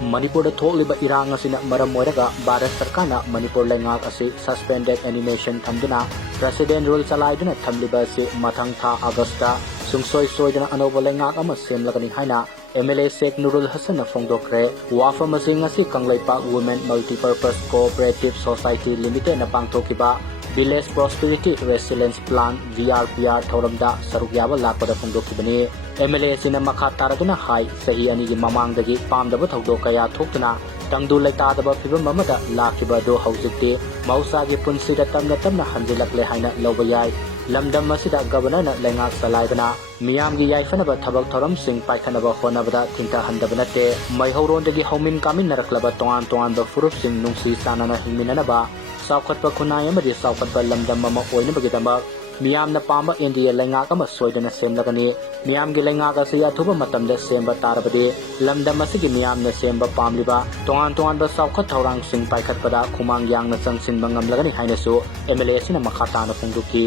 Manipurda thokliba irang asina maram oiraga Bharat Sarkarna Manipur Leingak asi suspended animation thamduna President rule chalaiduna thamliba asi mathang tha Augusta Suksoi Soidana Leingak ama semlagani haina MLA Sheikh Noorul Hassan phongdokre wafam asing asi Kanglaipak Women Multipurpose Cooperative Society Limited na pangthokiba Village Prosperity Resilience Plan VRPR thoramda saruk yaba lakpada phongdokibani MLA sina makha taraduna hai sahi ani gi mamangdagi pamdaba thodok kaya thoktuna tangdu laitadaba phibam amada lakiba do haujikte mausa gi punsida tamna hanjilakle haina lobayai lamdam asida governor na Leingak salaidana miyam gi yaifanaba thabak thoram sing paikhanaba honabada thinta handabnate maihorondagi haumin kamin naraklaba tongan ba furup sing nungsi sanana hingminanaba saukhatpa khunai amadi saukhatpa lamdam ama oinabagidamak miyamna pamba India Leingak ama soidana semlagani miyamgi Leingak asi athuba matamda semba tarabadi lamdam asigi miyamna semba pamliba tongan ba saukhat thaurang sing paikhatpada khumang yangna changsinba ngamlagani hainasu MLA sina makhatana phongduki